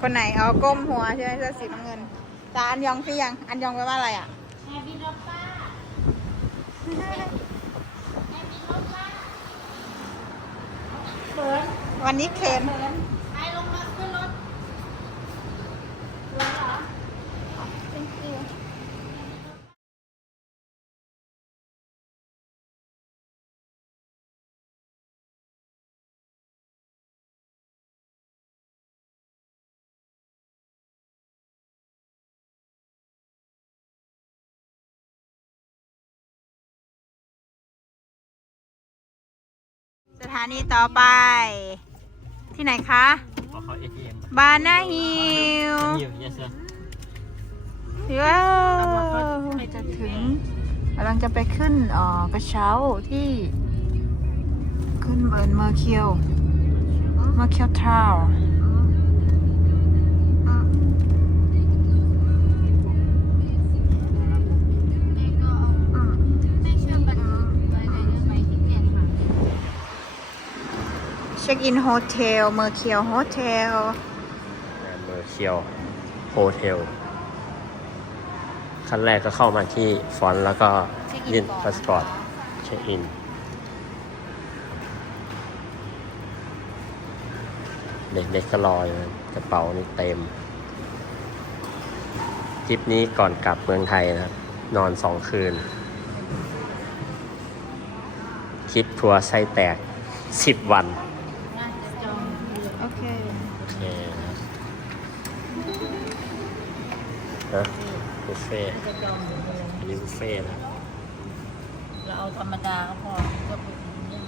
คนไหนเอาก้มหัวใช่ไหมเสื้อสีน้ำเงินจาอันยองพี่ยังอันยองแปลว่าอะไรอ่ะแฮปปี้โรป้าวันนี้เคนไปลงมาขึ้นรถเหรอ Thank youสถานีต่อไปที่ไหนคะบานาฮิลว้าวจะถึงกำลังจะไปขึ้นกระเช้าที่ขึ้นเบิร์นเมอร์เคียวทาวน์เช็คอินโฮเทลเมอร์เคียวโฮเทลขั้นแรกก็เข้ามาที่ฟอนต์แล้วก็ยื่นพาสปอร์ตเช็คอินเด็กๆก็รออยู่กระเป๋านี่เต็มทริปนี้ก่อนกลับเมืองไทยนะครับนอน2 คืนคิดทัวร์ไส้แตก10 วันโอเคนะบุฟเฟ่อันนี้บุฟเฟ่นะเราเอาธรรมดาก็พอก็ไปกิน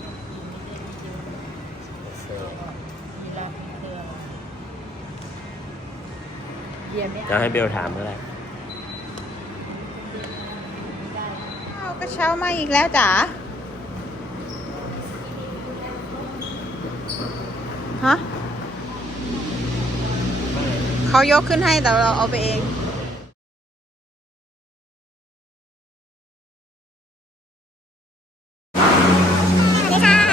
บุฟเฟ่มีลาบมีเกลือเยี่ยมไหมจะให้เบลถามก็ได้เอากระเช้ามาอีกแล้วจ๋าฮะเขายกขึ้นให้แต่เราเอาไปเอง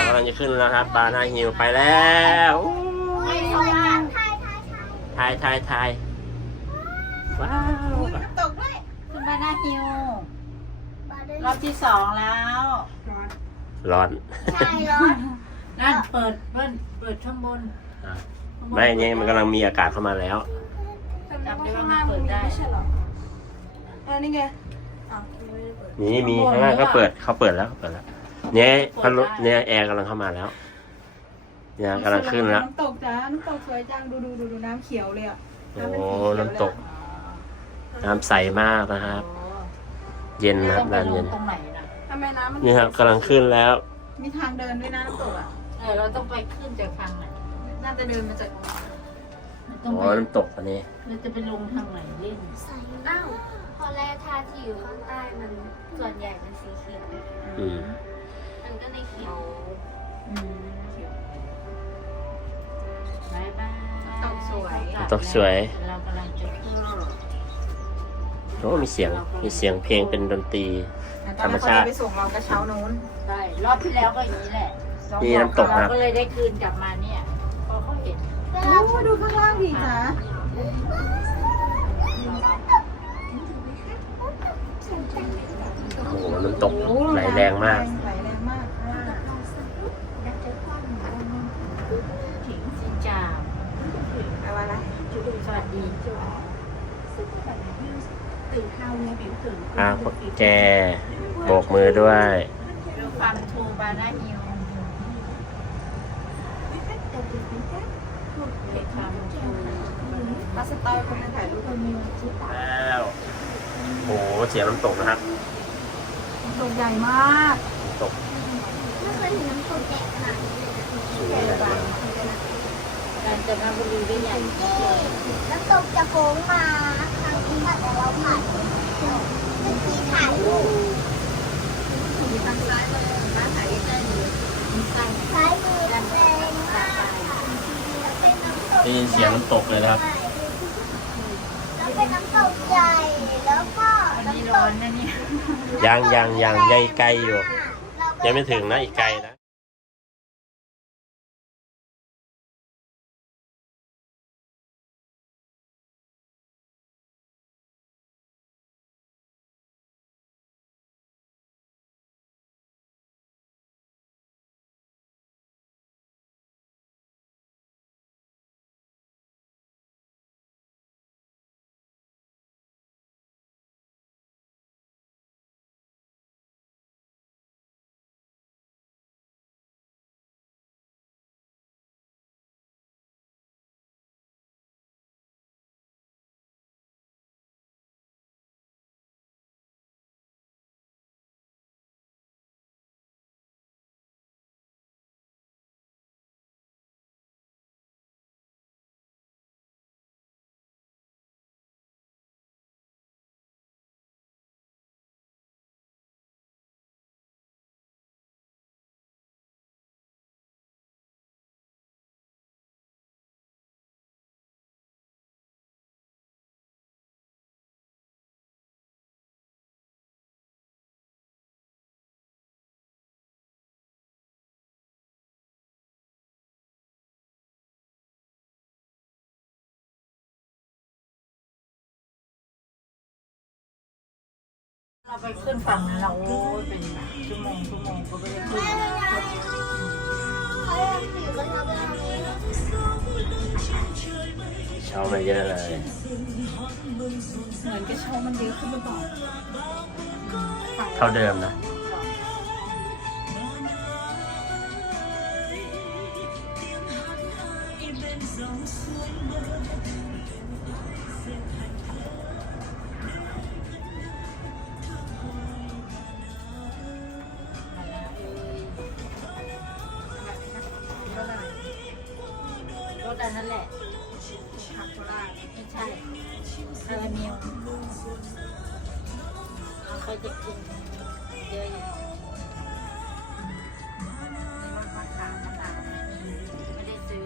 กำลังจะขึ้นแล้วครับบานาฮิลไปแล้วถ่ายว้าวตกด้วยขึ้นบานาฮิลรอบที่2แล้วร้อน นั่นเปิดข้างบนไม่เนี่ยมันกำลังมีอากาศเข้ามาแล้วจับได้ว่ามันเปิดได้นี่ไงมีข้างล่างก็เขาเปิดแล้วเนี่ยเนี่ยแอร์กำลังเข้ามาแล้วเนี่ยกำลังขึ้นแล้วน้ำตกจ้าน้ำตกสวยจังดูน้ำเขียวเลยอ่ะโอ้น้ำตกน้ำใสมากนะครับเย็นนะน้ำเย็นทำไมน้ำนี่ครับกำลังขึ้นแล้วมีทางเดินด้วยนะน้ำตกอ่ะเราต้องไปขึ้นจากทางไหนน่าจะเดินมาจากน้ำตกอันนี้เราจะไปลงทางไหนเล่นอ้าวพอแร่ธาตุที่อยู่ข้างใต้มันส่วนใหญ่เป็นสีเขียวมันก็เลยเขียวบายบายตกสวยเรากำลังจะขึ้นโอ้มีเสียงเพลงเป็นดนตรีธรรมชาติไปส่งเรากระเช้านู้นได้รอบที่แล้วก็อย่างนี้แหละมีน้ำตกครับก็เลยได้คืนกลับมาเนี่ยพอเขาเห็นดูข้างล่างดีจ้ะโอ้โหน้ำตกไหลแรงมากสิจ่าอะไรนะสวัสดีแกโบกมือด้วยดูความทูบานาฮิลมาสไตล์คนถ่ายรูปแล้วโอ้โหเสียงน้ำตกนะครับน้ำตกใหญ่มากน้ำตกไม่เคยเห็นน้ำตกแก่ขนาดนี้เลยการจะมาบุรีได้ใหญ่น้ำตกจะโค้งมาทางนี้แต่เราผ่านเมื่อกี้ถ่ายรูปทางซ้ายเลยมาถ่ายใกล้ๆเลยซ้ายมือแรงมากได้ยินเสียงน้ำตกเลยนะครับแล้วเป็นน้ำตกใหญ่แล้วก็น้ำตกยังไกลอยู่ยังไม่ถึงนะอีกไกลนะ เราไปขึ้นฝั่งนั้นเราโอ้ยเป็นชั่วโมงก็ไม่ได้ขึ้น เขายังถือกันทำอะไร เช่ามาเยอะเลย เหมือนกระเช้ามันเยอะขึ้นหรือเปล่า เท่าเดิมนะ รถอันนั้นแหละขับโคราชไม่ใช่คาราเมลเราเคยจะกินเยอะอยู่มะขามมะนาวไม่ได้ซื้อ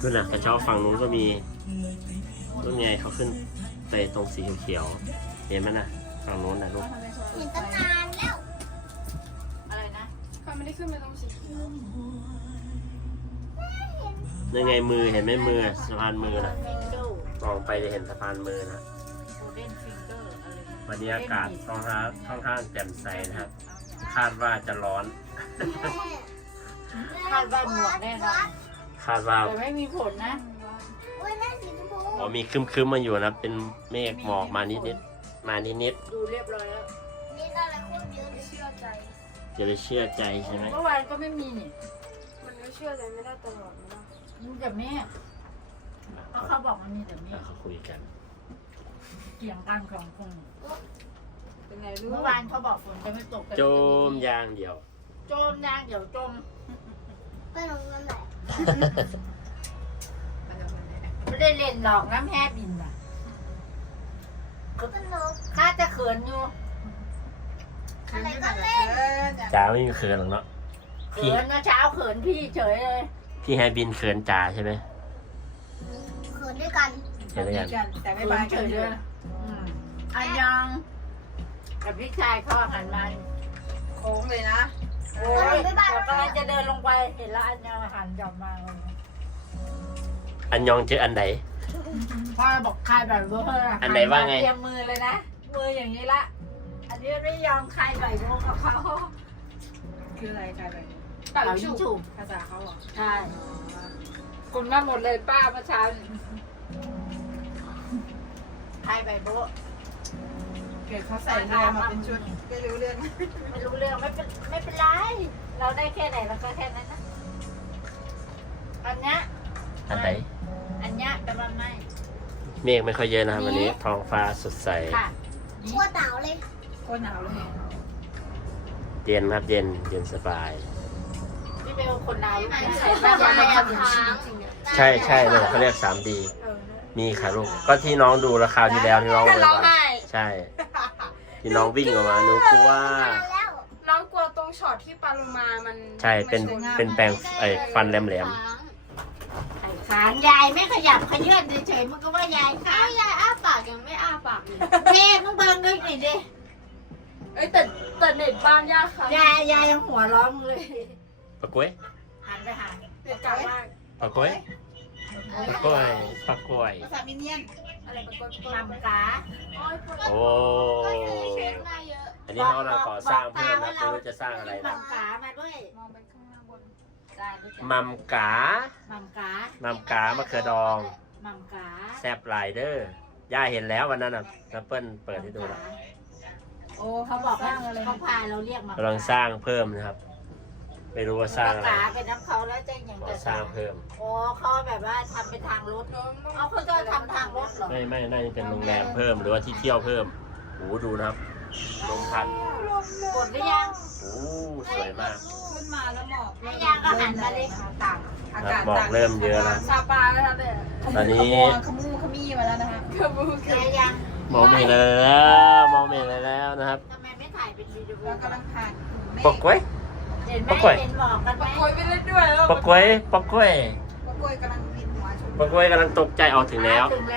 นู่นน่ะกระเช้าฝั่งนู้นก็มีนู่นไงเขาขึ้นไปตรงสีเขียวๆเห็นไหมนะฝั่งนู้นนะลูก เห็นตั้งนานแล้ว อะไรนะ เขาไม่ได้ขึ้นไปตรงสีเขียว นั่นไงมือเห็นไหมมือสะพานมือนะ ฟิงเกิล มองไปจะเห็นสะพานมือนะ โกลเด้นฟิงเกิลอะไร วันนี้อากาศค่อนข้างแจ่มใสนะครับ คาดว่าจะร้อน คาดว่าหมวกแน่นอน คาดว่า แต่ไม่มีผลนะ วันนั้นสีชมพู อ๋อมีครึ้มๆมาอยู่นะเป็นเมฆหมอกมานิดๆมานิด ดูเรียบร้อยแล้ว นี่อะไรโคตรเยอะเลย เชื่อใจ ๆจะไปเชื่อใจใช่ไหม เมื่อวานก็ไม่มีนี่ มันก็เชื่อใจไม่ได้ตลอดนะ มีแต่แม่เพราะเขาบอกมันมีแต่แม่ เขาคุยกัน เกี่ยงกันของคน เป็นไงลูก เมื่อวานเขาบอกฝนจะไม่ตกแต่ โจมยางเดียว โจมนางเดี๋ยวจม ไปโรงเรียนไหน ไม่ได้เล่นหรอกน้ำแพ้บินอ่ะ สนุก ข้าจะเขินอยู่ อะไรก็เล่น จ๋าไม่มีเขินหรอกเนาะ เขินนะเช้าเขินพี่เฉยเลย พี่ไฮบินเขินจ๋าใช่ไหม เขินด้วยกัน เห็นหรือยัง แต่ไม่ เขิ บาย นเฉ กัน ย เล เลย ยอันยังกับพี่ชายเขาหันมา โค้งเลยนะ โอ้ยเรากำลังจะเดินลงไปเห็นแล้วอันยังหันกลับมาเลย อันยองเจออันไหน พ่อบอกใครแบบรู้เธอ อันไหนว่าไง เตรียมมือเลยนะมืออย่างนี้ละอันนี้ไม่ยอมใครแบบรู้กับเขา คืออะไรใครไป เป่ายิงฉุบ ภาษาเขาเหรอ ใช่คุณมาหมดเลยป้าเมื่อเช้าใครแบบรู้ เกิดเขาใส่เรือมาเป็นชุดไม่รู้เรื่อง ไม่รู้เรื่องไม่เป็นไรเราได้แค่ไหนเราก็แค่นั้นนะอันเนี้ย อันไหน อันเนี้ยกำลังไม่ เมฆไม่ค่อยเยอะนะครับวันนี้ท้องฟ้าสดใส ค่ะ โคตรหนาวเลย โคตรหนาวเลย เย็นครับเย็นสบาย พี่เบลคนดาวลูก ใส่ ใส่ ผ้า ผ้า ใบ ใบ อะ จริง ค้าง ใช่เลยเขาเรียก 3D มีค่ะลูก ก็ที่น้องดูราคราวที่แล้วที่น้องเลย ร้อง ว่า ไห้ ใช่ ที่น้องวิ่งออกมาหนูกลัว แล้ว น้องกลัวตรงช็อตที่ปลาโลมามัน ใช่เป็นแปรงฟันแหลม ใส่ขานยายไม่ขยับขยื่นเฉยๆมันก็ว่ายายค้าง ยายอ้าปากยังไม่อ้าปากเลย เม่มึงเบิ่งด้วยหน่อยดิ เอ้ยแต่เน็ตบ้านยากค่ะ ยายยังหัวร้องเลย ๆปะกล้วย หันไปหา เน็ตกลางมาก ปะกล้วยปะกล้วยปะกล้วย ภาษามิเนียนอะไรปะกด ทำกา โอ้ เช็ดมาเยอะ อันนี้เขากำลังก่อสร้างเพิ่มนะไม่รู้จะสร้างอะไรนะ ทำกามาด้วย มองไปข้างล่างบน ได้รู้จัก มัมกา มัมกา มัมกามะเขือดอง มัมกา แซบหลายเด้อย่าเห็นแล้ววันนั้นน่ะนัปเปิ้ลเปิดให้ดูแล้ว โอ้ เขาบอกว่าเขาพาเราเรียกมาก ำลังสร้างเพิ่มนะครับ ไม่รู้ว่าสร้างอะไร กาเป็นน้ำเขาแล้วจะอย่าง ก่อ จะ สร้างเพิ่ม โอ้เขาแบบว่าทำเป็นทางรถเอาเขาจะทำทางรถเหรอ ไม่น่าจะเป็นโรงแรมเพิ่มหรือว่าที่เที่ยวเพิ่มโอ้ดูนะครับลมพัด กดหรือยัง โอ้สวยมาก ขึ้นมาแล้วหมอก ไม่ยังก็หันมาเลย ต่างอา ครั กา บ ศ หมอกเริ่มเยอะแล้ว ซาปาแล้วครับเนี่ย ตอนนี้ ขมูขมีมาแล้วนะคะขมู เดี๋ยวยัง มองไม่เห็นอะไรแล้วมองไม่เห็นอะไรแล้วนะครับ ทำไมไม่ถ่ายเป็นวิดีโอ เรากำลังผ่านกลุ่มเมฆ ปะกล้วย เห็นไหม ปะกล้วย เห็นหมอกกันไหม ปะกล้วยไปเล่นด้วยแล้ว ปะกล้วยปะกล้วย ปะกล้วยกำลังบินหัวชน ปะกล้วยกำลังตกใจเอาถึงแล้ว ถึงแล้ว